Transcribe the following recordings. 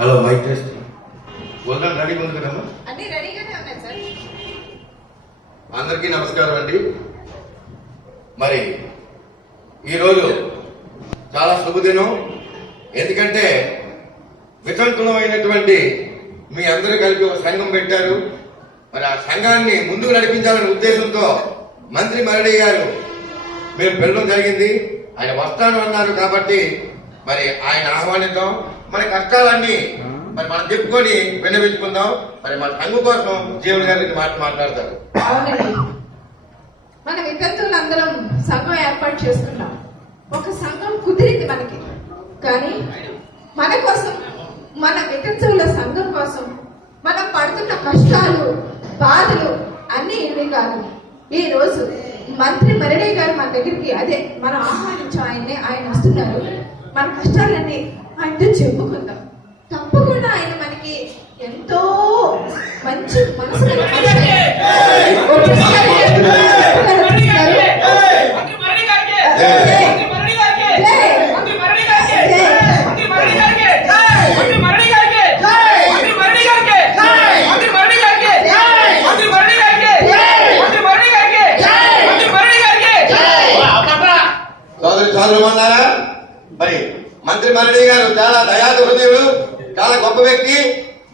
Hello mic test. భోజనం రెడీగా ఉంది కదమ్మా? అన్ని రెడీగానే ఉన్నాయి సార్. అందరికీ నమస్కారం అండి. మరి ఈరోజు చాలా శుభదినం. ఎందుకంటే వితంతులమైనటువంటి మీ అందరూ కలిపి ఒక సంఘం పెట్టారు. మరి ఆ సంఘాన్ని ముందుకు నడిపించాలనే ఉద్దేశంతో మంత్రి మరడి గారు మేము పిలవడం జరిగింది. ఆయన వస్తాను అన్నారు కాబట్టి మరి ఆయన ఆహ్వానిద్దాం. మన కష్టాలన్నీ మరి మనం చెప్పుకొని విన్నవించుకుందాం. మరి మన సంఘం కోసం జీవన్ గారికి మాట్లాడతారు. అవునండి, మన వితంతువులందరం సంఘం ఏర్పాటు చేసుకున్నాం. ఒక సంఘం కుదిరింది మనకి, కానీ మన కోసం, మన వితంతువుల సంఘం కోసం మనం పడుతున్న కష్టాలు, బాధలు అన్ని ఇవి కాదు. ఈ రోజు మంత్రి మరడే గారు మన దగ్గరికి, అదే మనం ఆహ్వానించాం ఆయన్ని, ఆయన వస్తున్నారు. మన కష్టాలన్నీ ఆయనతో చెప్పుకుందాం. తప్పకుండా ఆయన మనకి ఎంతో మంచి మనసు చదువుకున్నారా? మరి మంత్రి మరడి గారు చాలా దయాదు హృదయుడు, చాలా గొప్ప వ్యక్తి.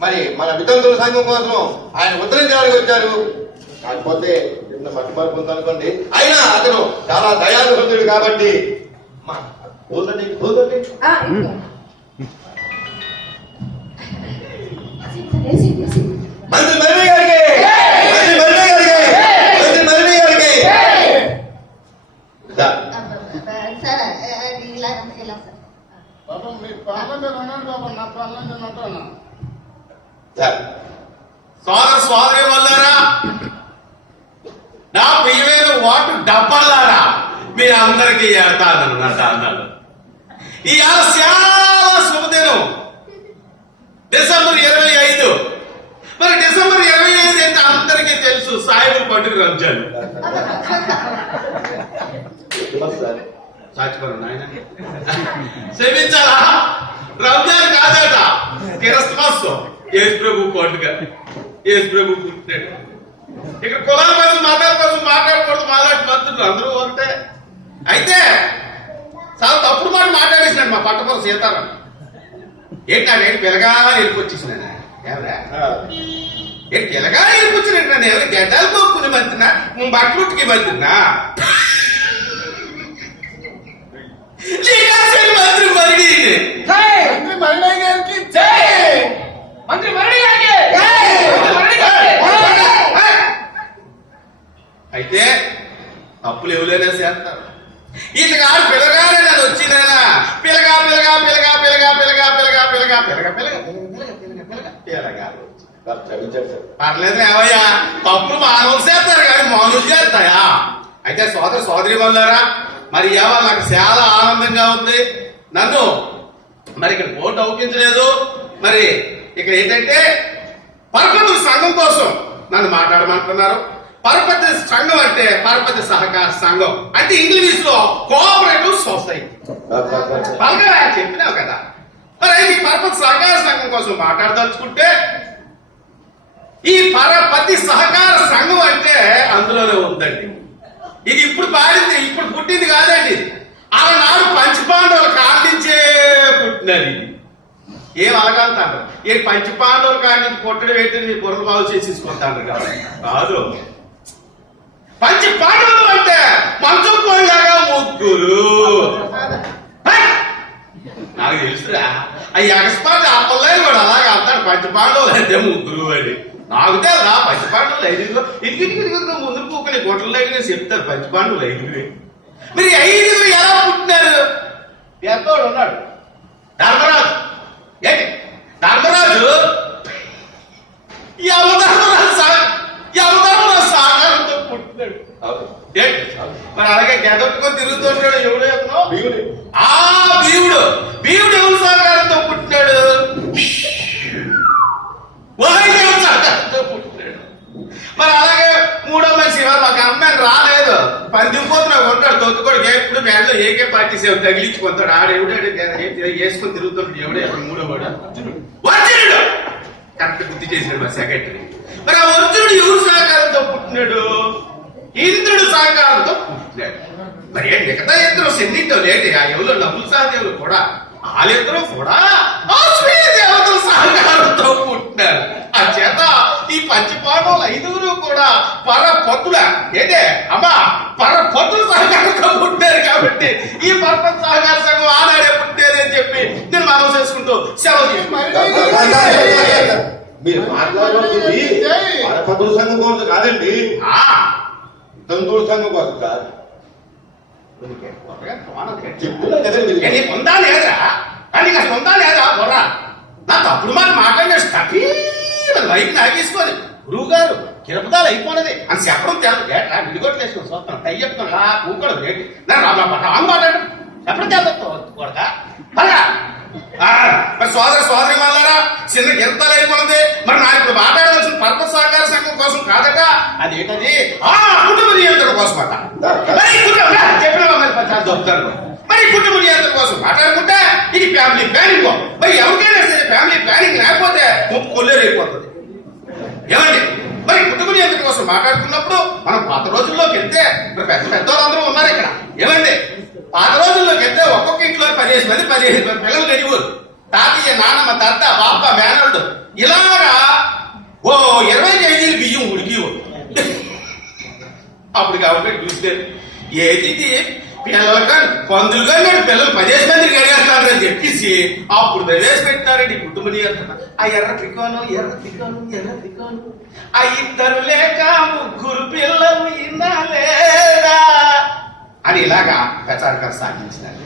మరి మన వితంతుల సంఘం కోసం ఆయన ఉత్తరించడానికి వచ్చారు. కాకపోతే చిన్న మట్టిమార్పు ఉందనుకోండి, అయినా అతను చాలా దయాదు హృదయుడు కాబట్టి మంత్రి మరడి గారికి, మంత్రి మరడి గారికి, మంత్రి మరడి గారికి సోదరి వల్లారా, నా ప్రియమైన వాటు డబ్బాలారా, మీ అందరికీ ఎడతానన్నమాట అన్నాడు. ఈ చాలా శుభదినం డిసెంబర్ 25. మరి డిసెంబర్ 25 అంటే అందరికీ తెలుసు, సాయిబుల్ పండుగ రంజాన్. సాచిపోరు నాయన, క్షమించాలా? రంజాన్ కాదట, క్రిస్మస్. యేసు ప్రభు పండుగ, యేసు ప్రభు పుట్టినాడు. ఇక్కడ కులాల కోసం, మతాల కోసం మాట్లాడకూడదు. మాలాంటి మంత్రులు అందరూ ఒకటే. అయితే చాలా తప్పుడు మాట మాట్లాడేసినాడు మా పట్టపురం సీతారాం. ఏంటి పిల్లగా వెళ్ళిపోచ్చేసినాడు. ఎవరా ఏంటి పిల్లగా వెళ్ళిపోచ్చినట్టు? నన్ను ఎవరు గడ్డలు కొక్కుని మంత్రినా, బట్టలుట్టికి మంత్రినా? మంత్రి మరడి, మంత్రి మరడి గారికి జై, మంత్రి మరడి గారికి. అయితే తప్పులు ఎవరైనా చేస్తారు. ఇట్లా పిల్లగానే నేను వచ్చిందైనా పిల్లగా పిల్లగా పిల్లగా పిల్లగా పిల్లగా పిల్లగా పిల్లగా పిల్లగా పిల్లగా పిల్లగా పర్లేదు ఏవయ్యా, తప్పులు మానవులు చేస్తారు కానీ మానవులు చేస్తాయా? అయితే సోదరి వల్లారా, మరి ఇవాళ నాకు చాలా ఆనందంగా ఉంది. నన్ను మరి ఇక్కడ ఓటు అవకించలేదు. మరి ఇక్కడ ఏంటంటే పరపతి సంఘం కోసం నన్ను మాట్లాడమంటున్నారు. పరపతి సంఘం అంటే పరపతి సహకార సంఘం అంటే ఇంగ్లీష్ లో కోఆపరేటివ్ సొసైటీ. బాగా చెప్పినావు కదా. మరి ఈ పరపతి సహకార సంఘం కోసం మాట్లాడదలుచుకుంటే, ఈ పరపతి సహకార సంఘం అంటే అందులోనే ఉందండి. ఇది ఇప్పుడు పాడింది, ఇప్పుడు పుట్టింది కాదండి. ఆనాడు పంచపాండవుల కాడించే పుట్టినది. ఏం అలగంటారు? ఏ పంచపాండవుల కాడి నుంచి పుట్టడం ఏంటి? బుర్రలు బాగు చేసేసుకుంటారు కాదు. పంచపాండవులు అంటే పంచం కోళ్ళగా ముగ్గురు. నాకు తెలుసురా, అవి అకస్మాత్ ఆ పిల్లలు కూడా అలాగే అంటాడు. పంచపాండవులు అంటే ముగ్గురు అని నాకు తెలుదా? పంచపాండవులు 5 ఇంటికి ముందు పూకని గొట్టలు దగ్గర చెప్తారు. పంచపాండవులు 5. మరి 5 ఎలా పుట్టినారు? ఎంతోడు ఉన్నాడు ధర్మరాజు. ఏంటి ధర్మరాజు? యమధర్మరాజు సాగరంతో పుట్టినాడు. మరి అలాగే గెదట్టుకొని తిరుగుతుంటాడు. ఎవడు భీముడు. ఆ భీముడు ఎవరు సాగరంతో పుట్టినాడు? పుట్టినాడు. మరి అలాగే 3వ మనిషి మాకు అమ్మాయిని రాలేదు, పందిపోతున్నా ఉంటాడు. తొత్తుకోడు ఎప్పుడు మేడలో ఏకే పార్టీ సేవ తగిలించుకుంటాడు. ఆడేవిడాడు ఏ వేసుకొని తిరుగుతుంటాడు ఎవడే అప్పుడు మూడో వాడు అర్జునుడు కరెక్ట్ గుర్తు చేసినాడు మా సెక్రటరీ. మరి ఆ అర్జునుడు ఎవరు సహకారంతో పుట్టినాడు? ఇంద్రుడు సహకారంతో పుట్టినాడు. మరి మిగతా ఇద్దరు సెన్నితో లేటి ఆ ఎవరు నకుల సహదేవులు కూడా వాళ్ళిద్దరూ కూడా అశ్విని దేవతల సహకారంతో పుట్టినారు. ఆ చేత ఈ పంచపాండవులు ఐదుగురు కూడా పరపతుల ఏంటే అమ్మా పరపతుల సహకారంతో పుట్టారు. కాబట్టి ఈ పరపతి సహకార సంఘం ఆనాడే పుట్టారు అని చెప్పి నేను మనం చేసుకుంటూ సెలవు తీసుకుంటాను. మీరు మాట్లాడుతుంది పరపతుల సంఘం కోసం కాదండి, తంతుల సంఘం కోసం కాదు. చెప్తున్నా కదండి ఉందా లేదా కానీ అసలు ఉందా లేదా బొర్రా నా తప్పుడు మాట మాట్లాడినాడు తప్పి వైపు నాగేసుకోదు గురువు గారు కిరపదాలు అయిపోయినది అని చెప్పడం తెలదు ఏట్రా విడిగొట్టేసుకుని చూస్తాను టై చెప్తాను కూకడు ఏంటి రాంగ్ మాట్లాడు ఎప్పుడు తెలదు కొడక మరి సోదరి మళ్ళారా చిన్న గిరతాలు అయిపోయింది. మరి నాకు ఇప్పుడు మాట్లాడవలసిన పరపతి సహకార సంఘం కోసం కాదట, అదేంటది కుటుంబ నియంత్రణ కోసం అట. చెప్పిన చెప్తాను మరి కుటుంబ నియంత్రణ కోసం మాట్లాడుకుంటే ఇది ఫ్యామిలీ ప్లానింగ్. మరి ఎవరికైనా సరే ఫ్యామిలీ ప్లానింగ్ లేకపోతే ముప్పు కొల్లేరైపోతుంది. ఏమండి మరి కుటుంబ నియంత్రణ కోసం మాట్లాడుకున్నప్పుడు మనం పాత రోజుల్లోకి వెళ్తే పెద్ద పెద్దవాళ్ళందరూ ఉన్నారు ఇక్కడ. ఏమండి పాత రోజుల్లోకి వెళ్తే ఒక్కొక్క ఇంట్లో 15 మంది 15 మంది పిల్లలు గడివారు. తాతయ్య నాన్నమ్మ తాత బాప మేనల్డు ఇలాగా ఓ 20 కేజీలు బియ్యం ఉడికివారు. అప్పుడు కాబట్టి చూస్తే ఏది పిల్లలు కానీ పందులు కానీ పిల్లలు 15 మందిని గడిగేస్తారని చెప్పేసి అప్పుడు ప్రవేశపెట్టారండి కుటుంబ నియంత్రణ. ఆ ఎర్ర పికోను ఆ ఇద్దరు లేక ముగ్గురు పిల్లలు ఇన్నాలేదా అని ఇలాగా ప్రచారకర సాగించినారు.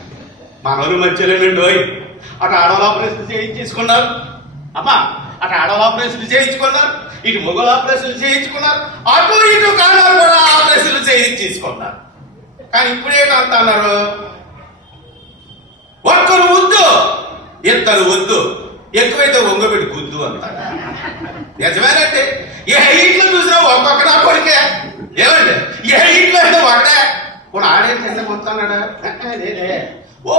మనోరు మధ్యలోనండి అటు ఆడవాళ్ళ ఆపరేషన్లు చేయించుకున్నారు. అమ్మా అటు ఆడవాళ్ళ ఆపరేషన్లు చేయించుకున్నారు, ఇటు మొగల ఆపరేషన్లు చేయించుకున్నారు, అటు ఇటు కాడాలు కూడా ఆపరేషన్లు చేయించుకున్నారు. కానీ ఇప్పుడేంట అన్నారు ఒక్కరు వద్దు ఇద్దరు వద్దు ఎక్కువైతే ఒంగబెట్టి గుద్దు అంటారు. నిజమేనంటే ఏ ఇంట్లో చూసినా ఒక్కొక్కడా కొడుకే. ఏమండి ఏ ఇంట్లో అయితే ఒకటే ఇప్పుడు ఆడేది కింద కొడుతున్నాడా నేనే ఓ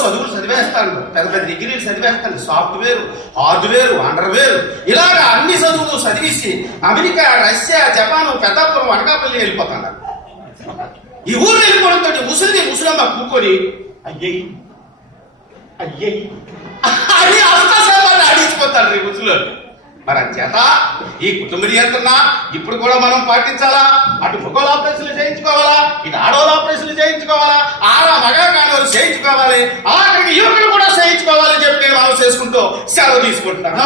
చదువులు చదివేస్తాను, పెద్ద పెద్ద డిగ్రీలు చదివేస్తాను, సాఫ్ట్వేర్ హార్డ్వేర్ అండర్వేర్ ఇలాగా అన్ని చదువులు చదివిసి America Russia Japan Peddapuram Anakapalli వెళ్ళిపోతున్నారు. ఈ ఊరు వెళ్ళిపోవడంతో ముసలమ్మ కూకొని అయ్యయి అని అవకాశాలు ఆడించిపోతారు రేపు ముసలు. మరి చేత ఈ కుటుంబ నియంత్రణ ఇప్పుడు కూడా మనం పాటించాలా? అటు ముఖోల ఆపరేషన్లు చేయించుకోవాలా, ఇటు ఆడవాళ్ళ ఆపరేషన్లు చేయించుకోవాలా, మగ కాని వాళ్ళు చేయించుకోవాలి, అలాగే యువకులు కూడా చేయించుకోవాలని చెప్పి నేను మనం చేసుకుంటూ సెలవు తీసుకుంటున్నాను.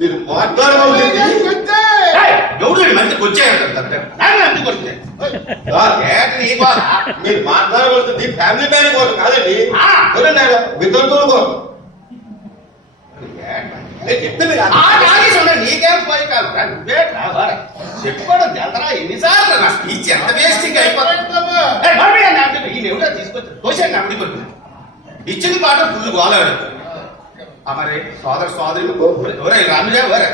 మీరు ఎవరు మందికి వచ్చాయంటే మీరు మాట్లాడవలసింది ఫ్యామిలీ ప్లానింగ్ కోసం కాదండి, వితంతువుల కోసం. చెప్తే నీకేం పోయి కాదు చెప్పుకోవడం తెలుతరా ఎన్నిసార్లు నా స్పీచ్ ఎంత వేస్టింగ్ అయిపోతుంది. ఎవరో తీసుకొచ్చారు తోసాను అమ్మడి పట్టు ఇచ్చిన పాట ఫుల్ గోలాడు. మరి సోదరి ఎవరై రామిలే ఎవరే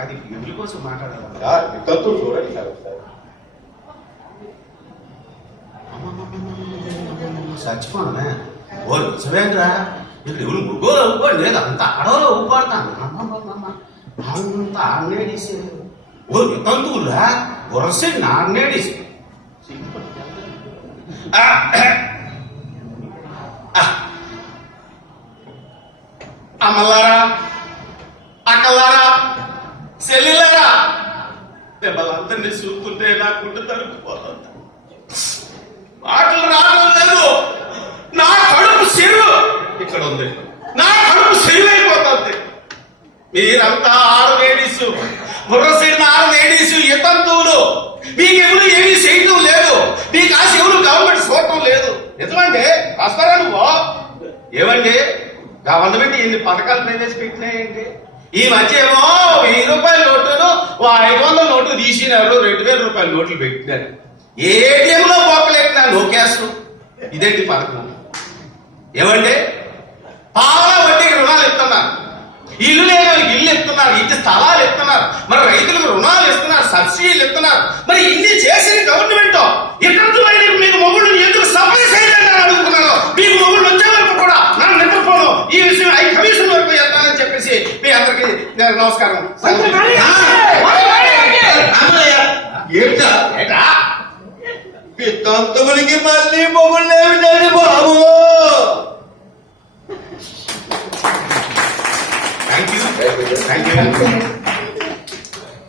అది ఎవరి కోసం మాట్లాడాలి? వితంతువులు చూడండి సార్ చచ్చిపోనే ఓ నిజమేంద్రా ఇక్కడ ఎవరు ముగ్గురు ఊపాడు లేదు అంత ఆడవాళ్ళు ఊపాడుతాను అంత ఆడనేడేసి ఓ వితంతువులా వరసే నాడనేడేసి అమ్మలారా అక్కలారా చెల్లిలారా మిమ్మల్ని చూస్తుంటే నా గుండె తరుక్కుపోతుంది. మాటలు రావడం లేదు, నా కడుపు చెరువు ఇక్కడ ఉంది, నా కడుపు చెరువు అయిపోతుంది. మీరంతా 6 లేడీసు బుర్రసీన 6 లేడీసు ఇతంతువులు, మీకెవరు ఏమీ చేయటం లేదు, మీకు ఆ శివులు గవర్నమెంట్ చూడటం లేదు. ఎందుకంటే వస్తారా నువ్వు? ఏమండి గవర్నమెంట్ ఎన్ని పథకాలు ప్రవేశపెట్టినాయండి? ఈ మధ్య ఏమో 1000 రూపాయల నోటును 500 నోటు తీసినారు, 2000 రూపాయల నోట్లు పెట్టినారు. ఏటీఎం లో పోకలేట్టినా నోకేస్తూ ఇదేంటి పథకం? ఏమంటే పాల వడ్డీకి రుణాలు ఇస్తున్నారు, ఇల్లు లేని వాళ్ళకి ఇల్లు ఇస్తున్నారు, ఇంటి స్థలాలు ఇస్తున్నారు, మరి రైతులకు రుణాలు ఇస్తున్నారు, సబ్సిడీలు ఇస్తున్నారు. మరి ఇన్ని చేసిన గవర్నమెంట్ ఇక్కడ మీకు మొగుడు ఎందుకు సప్లై చేయాలని అడుగుతున్నారు? మీకు మొగుడు నమస్కారం. ఏంటా ఏటా? పిత్తంతమునికి మళ్ళీ మొగుళ్ళు ఏమిటండి బాబు? Thank you.